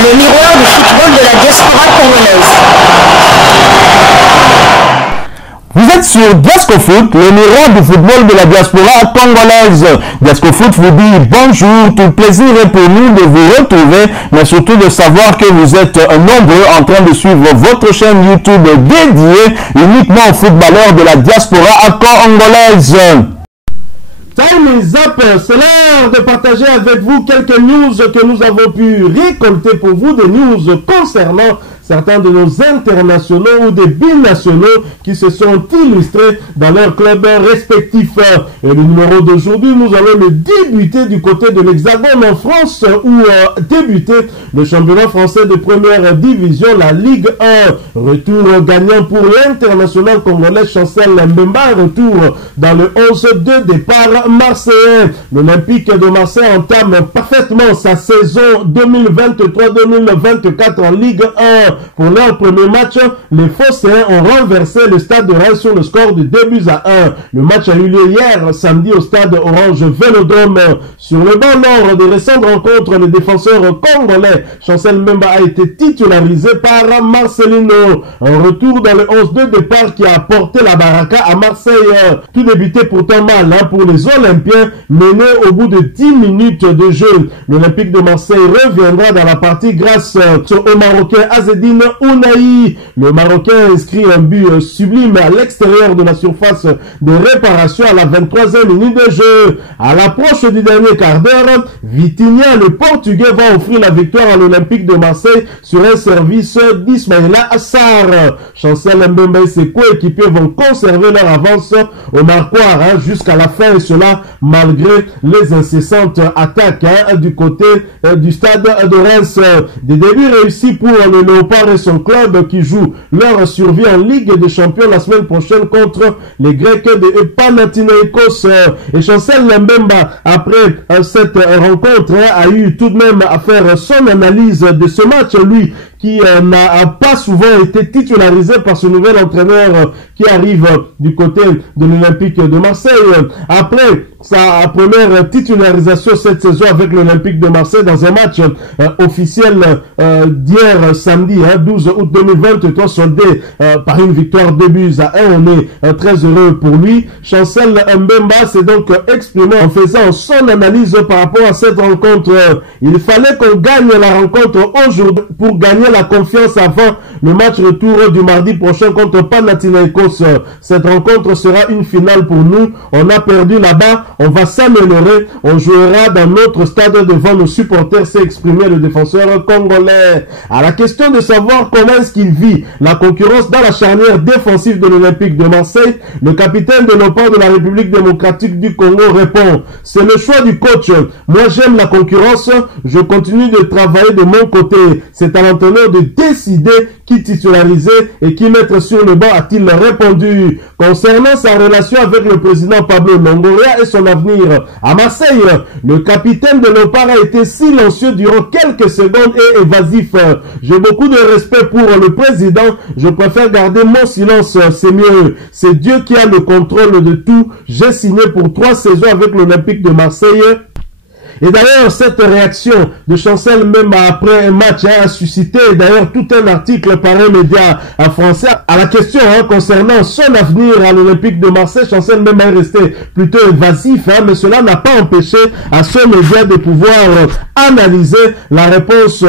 le miroir du football de la diaspora congolaise. Vous êtes sur Diasco Foot, le miroir du football de la diaspora congolaise. Diasco Foot vous dit bonjour, tout plaisir est pour nous de vous retrouver, mais surtout de savoir que vous êtes nombreux en train de suivre votre chaîne YouTube dédiée uniquement aux footballeurs de la diaspora congolaise. Time is up, c'est l'heure de partager avec vous quelques news que nous avons pu récolter pour vous, des news concernant certains de nos internationaux ou des binationaux qui se sont illustrés dans leurs clubs respectifs. Et le numéro d'aujourd'hui, nous allons le débuter du côté de l'Hexagone en France, où débutait le championnat français de première division, la Ligue 1. Retour gagnant pour l'international congolais Chancel Mbemba, retour dans le 11 de départ marseillais. L'Olympique de Marseille entame parfaitement sa saison 2023-2024 en Ligue 1. Pour leur premier match, les Phocéens ont renversé le stade de Reims sur le score de 2-1. Le match a eu lieu hier samedi au stade Orange Vélodrome. Sur le banc lors des récentes rencontres, le défenseur congolais Chancel Mbemba a été titularisé par Marcelino. Un retour dans le 11 de départ qui a apporté la baraka à Marseille. Tout débutait pourtant mal pour les Olympiens, menés au bout de 10 minutes de jeu. L'Olympique de Marseille reviendra dans la partie grâce au Marocain Azzedine Ounahi. Le Marocain inscrit un but sublime à l'extérieur de la surface de réparation à la 23e minute de jeu. À l'approche du dernier quart d'heure, Vitinha, le Portugais, va offrir la victoire à l'Olympique de Marseille sur un service d'Ismaïla Assar. Chancel Mbemba et ses coéquipiers vont conserver leur avance au marquoir jusqu'à la fin, et cela malgré les incessantes attaques du côté du stade de Reims. Des débuts réussis pour le Léopard et son club qui joue leur survie en Ligue des Champions la semaine prochaine contre les Grecs de Panathinaikos. Et Chancel Mbemba, après cette rencontre, a eu tout de même à faire son analyse de ce match, lui qui n'a pas souvent été titularisé par ce nouvel entraîneur qui arrive du côté de l'Olympique de Marseille. Après sa première titularisation cette saison avec l'Olympique de Marseille dans un match officiel d'hier samedi 12 août 2023 soldé par une victoire 2-1. On est très heureux pour lui. Chancel Mbemba s'est donc exprimé en faisant son analyse par rapport à cette rencontre. Il fallait qu'on gagne la rencontre aujourd'hui pour gagner la confiance avant le match retour du mardi prochain contre Panathinaikos. Cette rencontre sera une finale pour nous. On a perdu là-bas, on va s'améliorer, on jouera dans notre stade devant nos supporters, s'est exprimé le défenseur congolais. À la question de savoir comment est-ce qu'il vit la concurrence dans la charnière défensive de l'Olympique de Marseille, le capitaine de Léopard de la République démocratique du Congo répond: c'est le choix du coach. Moi j'aime la concurrence, je continue de travailler de mon côté. C'est à l'entraîneur de décider qui titulariser et qui mettre sur le banc, a-t-il répondu. Concernant sa relation avec le président Pablo Longoria et son avenir à Marseille, le capitaine de Léopard a été silencieux durant quelques secondes et évasif. J'ai beaucoup de respect pour le président, je préfère garder mon silence, c'est mieux. C'est Dieu qui a le contrôle de tout. J'ai signé pour 3 saisons avec l'Olympique de Marseille. Et d'ailleurs, cette réaction de Chancel Mbemba après un match a suscité d'ailleurs tout un article par un média français à la question concernant son avenir à l'Olympique de Marseille. Chancel Mbemba est resté plutôt évasif, mais cela n'a pas empêché à ce média de pouvoir analyser la réponse,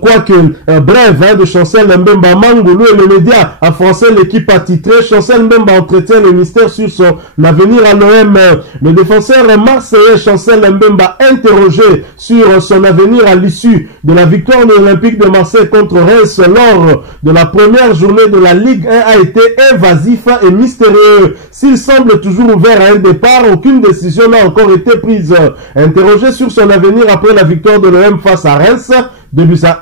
quoique brève, de Chancel Mbemba Mangoulou. Et le média français, l'équipe a titré: Chancel Mbemba entretient le mystère sur son avenir à l'OM. Le défenseur marseillais Chancel Mbemba interrogé sur son avenir à l'issue de la victoire de l'Olympique de Marseille contre Reims lors de la première journée de la Ligue 1 a été évasif et mystérieux. S'il semble toujours ouvert à un départ, aucune décision n'a encore été prise. Interrogé sur son avenir après la victoire de l'OM face à Reims 2-1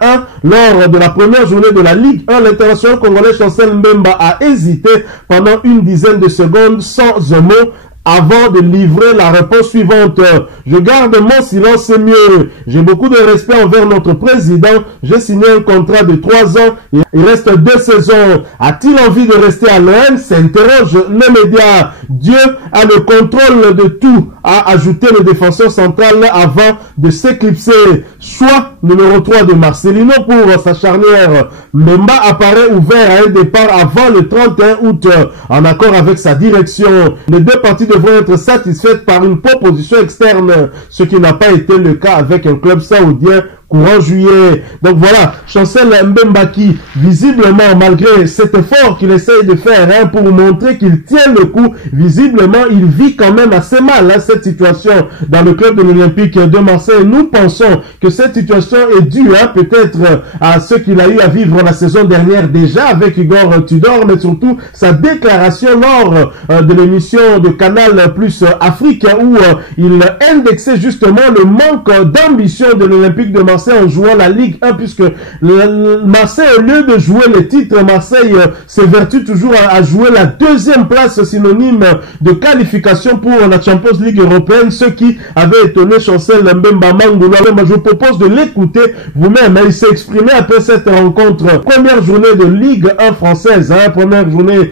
lors de la première journée de la Ligue 1, l'international congolais Chancel Mbemba a hésité pendant une dizaine de secondes sans un mot avant de livrer la réponse suivante: je garde mon silence, c'est mieux. J'ai beaucoup de respect envers notre président. J'ai signé un contrat de 3 ans. Il reste 2 saisons. A-t-il envie de rester à l'OM? S'interroge le média. Dieu a le contrôle de tout, a ajouté le défenseur central avant de s'éclipser. Choix numéro 3 de Marcelino pour sa charnière. Mbemba apparaît ouvert à un départ avant le 31 août en accord avec sa direction. Les deux parties devront être satisfaites par une proposition externe, ce qui n'a pas été le cas avec un club saoudien courant juillet. Donc voilà, Chancel Mbemba qui, visiblement, malgré cet effort qu'il essaye de faire pour montrer qu'il tient le coup, visiblement, il vit quand même assez mal cette situation dans le club de l'Olympique de Marseille. Nous pensons que cette situation est due peut-être à ce qu'il a eu à vivre la saison dernière déjà avec Igor Tudor, mais surtout sa déclaration lors de l'émission de Canal Plus Afrique où il indexait justement le manque d'ambition de l'Olympique de Marseille en jouant la Ligue 1, puisque Marseille, au lieu de jouer les titres, Marseille s'évertue toujours à jouer la deuxième place, synonyme de qualification pour la Champions League européenne, ce qui avait étonné Chancel Mbemba Mangolo. Je vous propose de l'écouter vous-même. Il s'est exprimé après cette rencontre, première journée de Ligue 1 française, première journée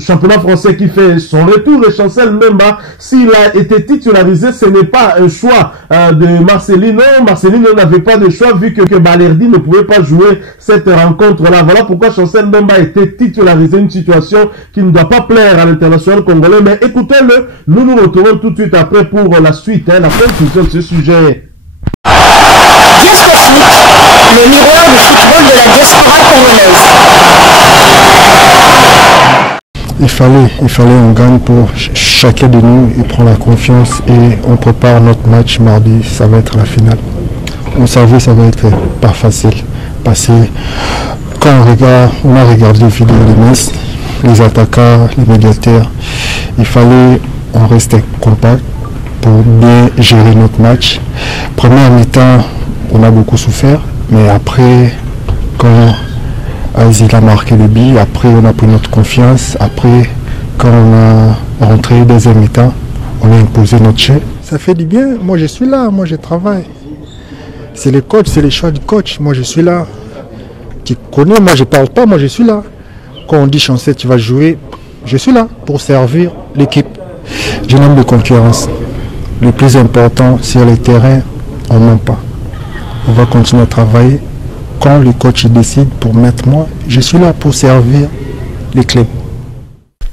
championnat français qui fait son retour. Et Chancel Mbemba, s'il a été titularisé, ce n'est pas un choix de Marcelino. Marcelino n'avait pas de choix vu que Balerdi ne pouvait pas jouer cette rencontre-là. Voilà pourquoi Chancel Mbemba a été titularisé, une situation qui ne doit pas plaire à l'international congolais. Mais écoutez-le, nous nous retrouvons tout de suite après pour la suite, la conclusion de ce sujet. Diaspo Foot, le miroir du football de la diaspora congolaise. Il fallait on gagne pour chacun de nous et prendre la confiance et on prépare notre match mardi, ça va être la finale. On savait que ça va être pas facile parce que quand on a regardé les vidéos des matchs, les attaquants, les médiateurs, il fallait on rester compact pour bien gérer notre match. Première mi-temps, on a beaucoup souffert, mais après, quand Azil a marqué le but, après on a pris notre confiance, après quand on a rentré deuxième mi-temps, on a imposé notre jeu. Ça fait du bien, moi je suis là, moi je travaille. C'est le coach, c'est les choix du coach, moi je suis là. Tu connais, moi je parle pas, moi je suis là. Quand on dit Chancel, tu vas jouer, je suis là pour servir l'équipe. Je n'aime de concurrence. Le plus important sur le terrain, on ne ment pas. On va continuer à travailler. Quand le coach décide pour mettre moi, je suis là pour servir les clubs.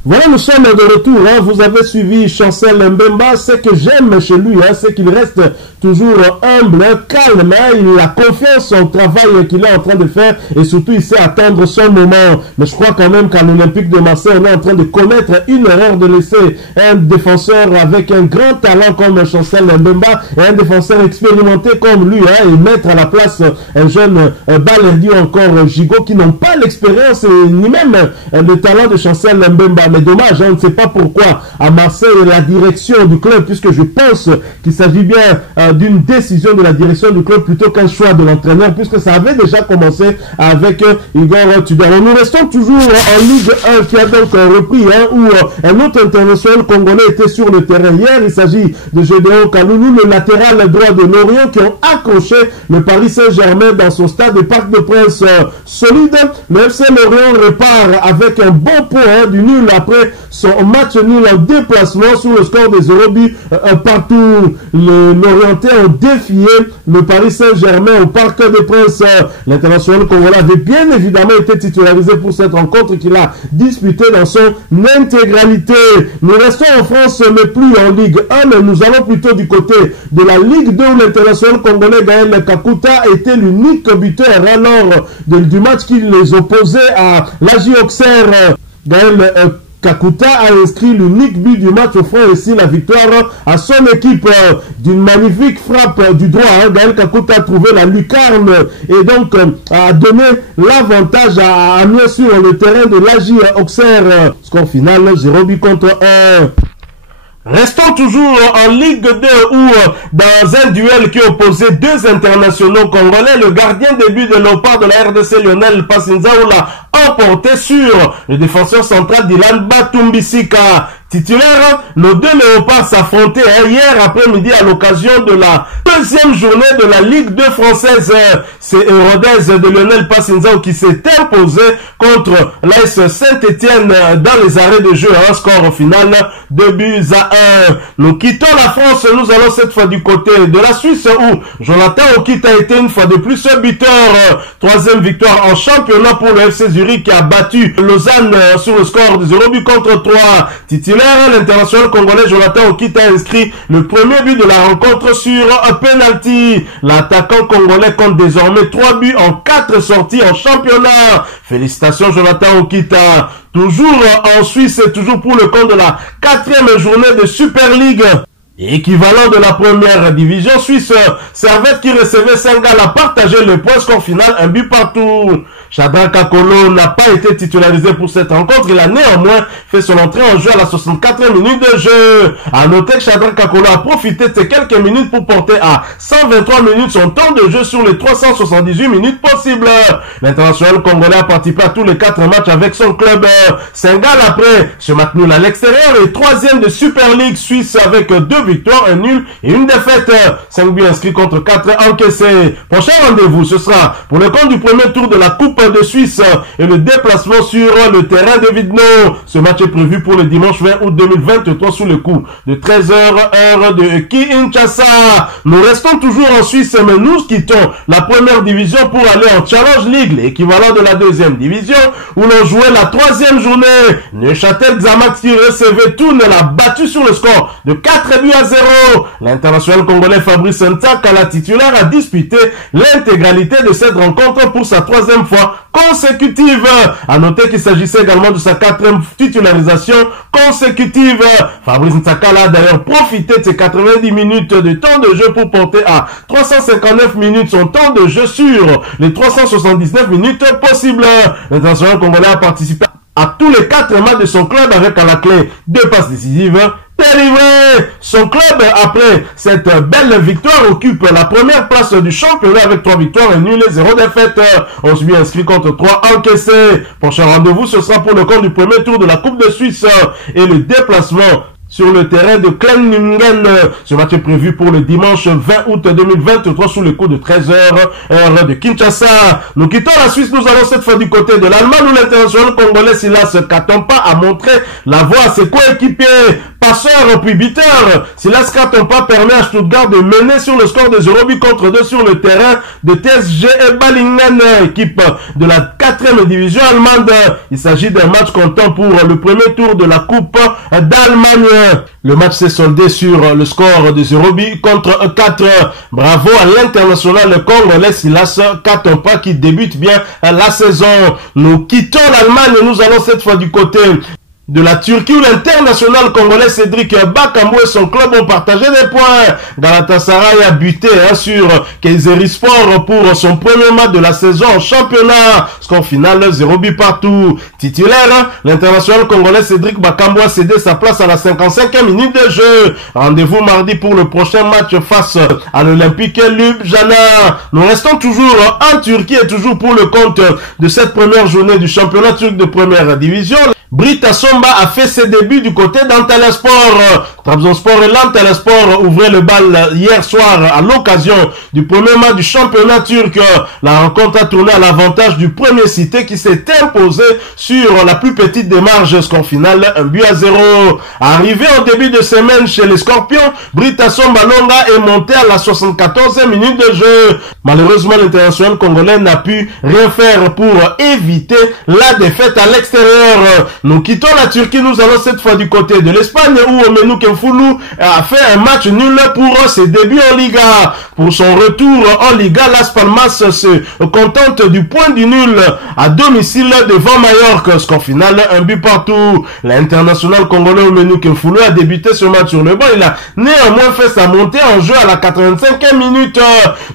Voilà, nous sommes de retour. Vous avez suivi Chancel Mbemba. Ce que j'aime chez lui, c'est qu'il reste toujours humble, calme. Il a confiance au travail qu'il est en train de faire et surtout il sait attendre son moment. Mais je crois quand même qu'à l'Olympique de Marseille, on est en train de commettre une erreur de laisser un défenseur avec un grand talent comme Chancel Mbemba et un défenseur expérimenté comme lui et mettre à la place un jeune Balerdi ou encore Gigot qui n'ont pas l'expérience ni même le talent de Chancel Mbemba. Mais dommage, on ne sait pas pourquoi à Marseille la direction du club, puisque je pense qu'il s'agit bien d'une décision de la direction du club plutôt qu'un choix de l'entraîneur, puisque ça avait déjà commencé avec Igor Tudor. Nous restons toujours en Ligue 1 qui a donc repris où un autre international congolais était sur le terrain hier. Il s'agit de Gédéon Kaloulou, le latéral droit de Lorient, qui ont accroché le Paris Saint-Germain dans son stade de Parc des Princes solide. Le FC Lorient repart avec un bon point du nul après son match nul en déplacement sur le score des 0 buts partout. Les Lorientais ont défié le Paris Saint-Germain au Parc des Princes. L'international congolais avait bien évidemment été titularisé pour cette rencontre qu'il a disputée dans son intégralité. Nous restons en France mais plus en Ligue 1, mais nous allons plutôt du côté de la Ligue 2 où l'international congolais Gaël Kakuta était l'unique buteur lors du match qui les opposait à l'AJ Auxerre. Gaël Kakuta a inscrit l'unique but du match, offrant ainsi la victoire à son équipe d'une magnifique frappe du droit. Gaël Kakuta a trouvé la lucarne et donc a donné l'avantage à Amiens sur le terrain de l'AJ Auxerre. Score final 0 but contre 1. Restons toujours en Ligue 2 où dans un duel qui opposait deux internationaux congolais, le gardien de but de Léopard de la RDC Lionel Passinzaoula emporté sur le défenseur central Dylan Batumbisika. titulaire. Nos deux léopards s'affrontaient hier après-midi à l'occasion de la deuxième journée de la Ligue 2 française. C'est Rodez de Lionel Passinzao qui s'est imposé contre l'AS Saint-Etienne dans les arrêts de jeu à un score final 2-1. Nous quittons la France, nous allons cette fois du côté de la Suisse où Jonathan Okit a été une fois de plus buteur. Troisième victoire en championnat pour le FC Zurich qui a battu Lausanne sur le score de 0-3. Titulaire, l'international congolais Jonathan Okit a inscrit le premier but de la rencontre sur un penalty. L'attaquant congolais compte désormais 3 buts en 4 sorties en championnat. Félicitations Jonathan Okita. Toujours en Suisse, toujours pour le compte de la 4e journée de Super League. Équivalent de la première division suisse, Servette qui recevait Saint-Gall a partagé le point, score final, un but partout. Shadrack Akolo n'a pas été titularisé pour cette rencontre. Il a néanmoins fait son entrée en jeu à la 64e minute de jeu. À noter que Shadrack Akolo a profité de ces quelques minutes pour porter à 123 minutes son temps de jeu sur les 378 minutes possibles. L'international congolais a participé à tous les 4 matchs avec son club. Saint-Gall après ce match nul à l'extérieur est 3e de Super League suisse avec 2 victoires, un nul et une défaite. 5 buts inscrits contre 4 encaissés. Prochain rendez-vous, ce sera pour le compte du premier tour de la Coupe de Suisse et le déplacement sur le terrain de Vidno. Ce match est prévu pour le dimanche 20 août 2023 sous le coup de 13h heure de Kinshasa. Nous restons toujours en Suisse mais nous quittons la première division pour aller en Challenge League, l'équivalent de la 2e division où l'on jouait la 3e journée. Neuchâtel Xamax qui recevait Thun l'a battu sur le score de 4-0. L'international congolais Fabrice Ntaka, la titulaire, a disputé l'intégralité de cette rencontre pour sa 3e fois consécutive. À noter qu'il s'agissait également de sa 4e titularisation consécutive. Fabrice Ntaka a d'ailleurs profité de ses 90 minutes de temps de jeu pour porter à 359 minutes son temps de jeu sur les 379 minutes possibles. L'international congolais a participé à tous les 4 matchs de son club avec à la clé 2 passes décisives délivrées. Son club, après cette belle victoire, occupe la première place du championnat avec 3 victoires et nul et 0 défaite. 11 buts inscrits contre 3 encaissés. Prochain rendez-vous, ce sera pour le compte du premier tour de la Coupe de Suisse et le déplacement sur le terrain de Kleinningen. Ce match est prévu pour le dimanche 20 août 2023 sous le coup de 13h heure de Kinshasa. Nous quittons la Suisse, nous allons cette fois du côté de l'Allemagne où l'international congolais Silas Katompa a montré la voie à ses coéquipiers. Passeur puis buteur, Silas Katompa permet à Stuttgart de mener sur le score de 0-2 sur le terrain de TSG Balingen, équipe de la 4e division allemande. Il s'agit d'un match comptant pour le premier tour de la Coupe d'Allemagne. Le match s'est soldé sur le score de 0-4. Bravo à l'international congolais Silas Katompa qui débute bien la saison. Nous quittons l'Allemagne et nous allons cette fois du côté de la Turquie où l'international congolais Cédric Bakambu et son club ont partagé des points. Galatasaray a buté sur Kayserispor pour son premier match de la saison en championnat. Score final 0 but partout. Titulaire, l'international congolais Cédric Bakambu a cédé sa place à la 55e minute de jeu. Rendez-vous mardi pour le prochain match face à l'Olympique Ljubljana. Nous restons toujours en Turquie et toujours pour le compte de cette première journée du championnat turc de première division. Brita Somba a fait ses débuts du côté d'Antalyaspor. Trabzonspor et l'Antalyaspor ouvraient le bal hier soir à l'occasion du premier match du championnat turc. La rencontre a tourné à l'avantage du premier cité qui s'est imposé sur la plus petite des marges. Score final 1-0. Arrivé en début de semaine chez les Scorpions, Brita Somba Longa est monté à la 74e minute de jeu. Malheureusement, l'international congolais n'a pu rien faire pour éviter la défaite à l'extérieur. Nous quittons la Turquie, nous allons cette fois du côté de l'Espagne où Omenu Kemfoulou a fait un match nul pour ses débuts en Liga. Pour son retour en Liga, Las Palmas se contente du point du nul à domicile devant Mallorca. Score final 1 but partout. L'international congolais Omenu Kemfoulou a débuté ce match sur le banc. Il a néanmoins fait sa montée en jeu à la 85e minute.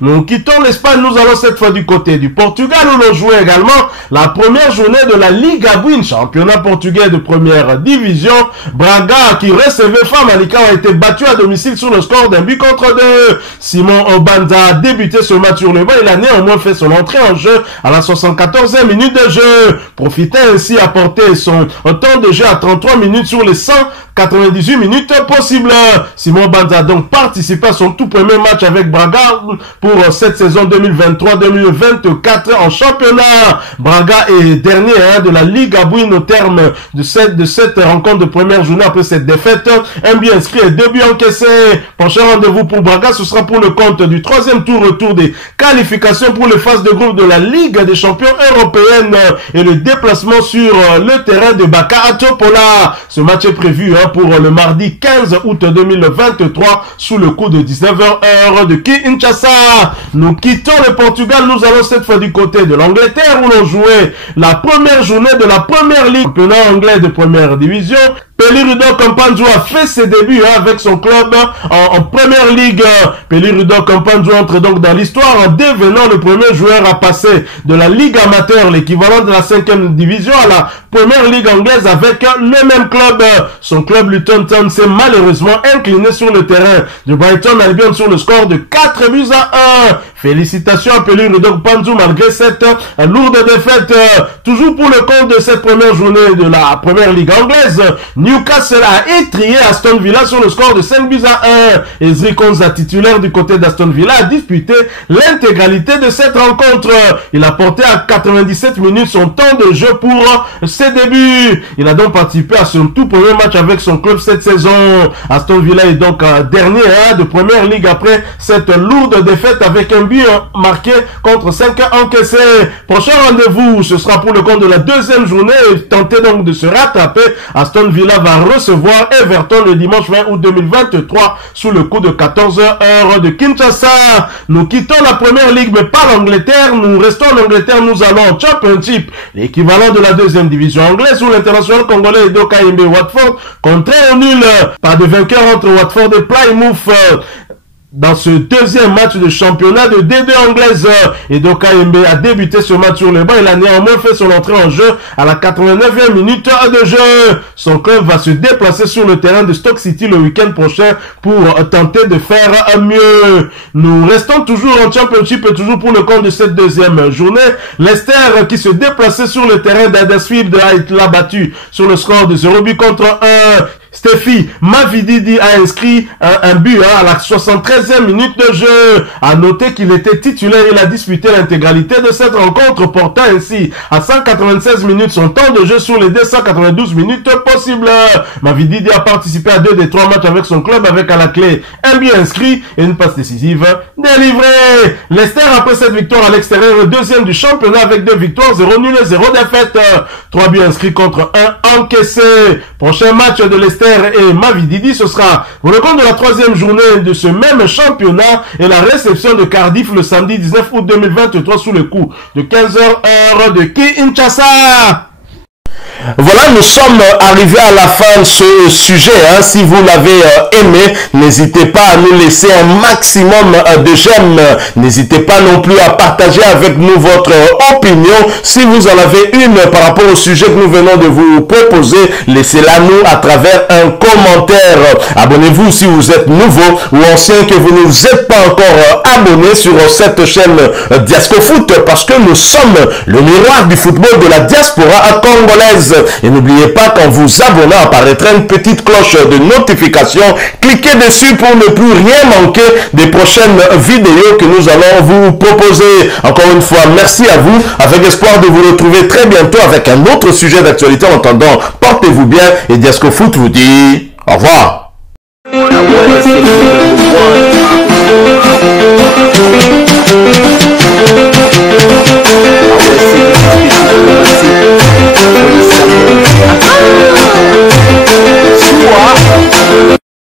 Nous quittons l'Espagne, nous allons cette fois du côté du Portugal où l'on jouait également la première journée de la Liga Win, championnat portugais de première division. Braga qui recevait Malika ont été battus à domicile sur le score d'un but contre 2. Simon Obanza a débuté ce match sur le banc. Il a néanmoins fait son entrée en jeu à la 74e minute de jeu. Profitait ainsi à porter son temps de jeu à 33 minutes sur les 198 minutes possibles. Simon Banza a donc participé à son tout premier match avec Braga pour cette saison 2023-2024 en championnat. Braga est dernier de la Ligue à Bouine au terme de cette rencontre de première journée après cette défaite. Un but inscrit et 2 buts encaissés. Prochain rendez-vous pour Braga, ce sera pour le compte du 3e tour retour des qualifications pour les phases de groupe de la Ligue des champions européenne et le déplacement sur le terrain de Baka à Topola. Ce match est prévu pour le mardi 15 août 2023 sous le coup de 19h de Kinshasa. Nous quittons le Portugal, nous allons cette fois du côté de l'Angleterre où l'on jouait la première journée de la première ligue, championnat anglais de première division. Pelirudo Kampanju a fait ses débuts avec son club en première ligue. Pelirudo Kampanju entre donc dans l'histoire en devenant le premier joueur à passer de la ligue amateur, l'équivalent de la 5e division, à la première ligue anglaise avec le même club. Son club Luton Town s'est malheureusement incliné sur le terrain de Brighton Albion sur le score de 4 buts à 1. Félicitations à Pelirudo Kampanju malgré cette lourde défaite. Toujours pour le compte de cette première journée de la première ligue anglaise, Newcastle a étrié Aston Villa sur le score de 5 buts à 1. Ezri Konza, titulaire du côté d'Aston Villa, a disputé l'intégralité de cette rencontre. Il a porté à 97 minutes son temps de jeu pour ses débuts. Il a donc participé à son tout premier match avec son club cette saison. Aston Villa est donc dernier de première ligue après cette lourde défaite avec un but marqué contre 5 encaissés. Prochain rendez-vous, ce sera pour le compte de la deuxième journée et tenter donc de se rattraper. Aston Villa va recevoir Everton le dimanche 20 août 2023 sous le coup de 14h de Kinshasa. Nous quittons la première ligue mais pas l'Angleterre. Nous restons en Angleterre, nous allons en Championship, l'équivalent de la deuxième division anglaise où l'international congolais Edo Kayembe Watford contraint au nul. Pas de vainqueur entre Watford et Plymouth. Dans ce deuxième match de championnat de D2 anglaise, Edo Kayembe a débuté ce match sur le banc. Il a néanmoins fait son entrée en jeu à la 89e minute de jeu. Son club va se déplacer sur le terrain de Stoke City le week-end prochain pour tenter de faire mieux. Nous restons toujours en Championship et toujours pour le compte de cette deuxième journée. Leicester qui se déplaçait sur le terrain d'Huddersfield a été battu sur le score de 0 but contre 1. Steffi Mavididi a inscrit un but à la 73e minute de jeu. À noter qu'il était titulaire, il a disputé l'intégralité de cette rencontre, portant ainsi à 196 minutes son temps de jeu sur les 292 minutes possibles. Mavididi a participé à 2 des 3 matchs avec son club avec à la clé un but inscrit et une passe décisive délivrée. Leicester après cette victoire à l'extérieur, le deuxième du championnat avec 2 victoires, 0 nul et 0 défaite. 3 buts inscrits contre 1 encaissé. Prochain match de Leicester et Mavididi, ce sera pour le compte de la 3e journée de ce même championnat et la réception de Cardiff le samedi 19 août 2023 sous le coup de 15h de Kinshasa. Voilà, nous sommes arrivés à la fin de ce sujet. Si vous l'avez aimé, n'hésitez pas à nous laisser un maximum de j'aime. N'hésitez pas non plus à partager avec nous votre opinion. Si vous en avez une par rapport au sujet que nous venons de vous proposer, laissez-la nous à travers un commentaire. Abonnez-vous si vous êtes nouveau ou ancien que vous ne vous êtes pas encore abonné sur cette chaîne Diasco Foot, parce que nous sommes le miroir du football de la diaspora congolaise. Et n'oubliez pas qu'en vous abonnant apparaîtra une petite cloche de notification. Cliquez dessus pour ne plus rien manquer des prochaines vidéos que nous allons vous proposer. Encore une fois, merci à vous, avec espoir de vous retrouver très bientôt avec un autre sujet d'actualité. En attendant, portez-vous bien et Diasco Foot vous dit au revoir.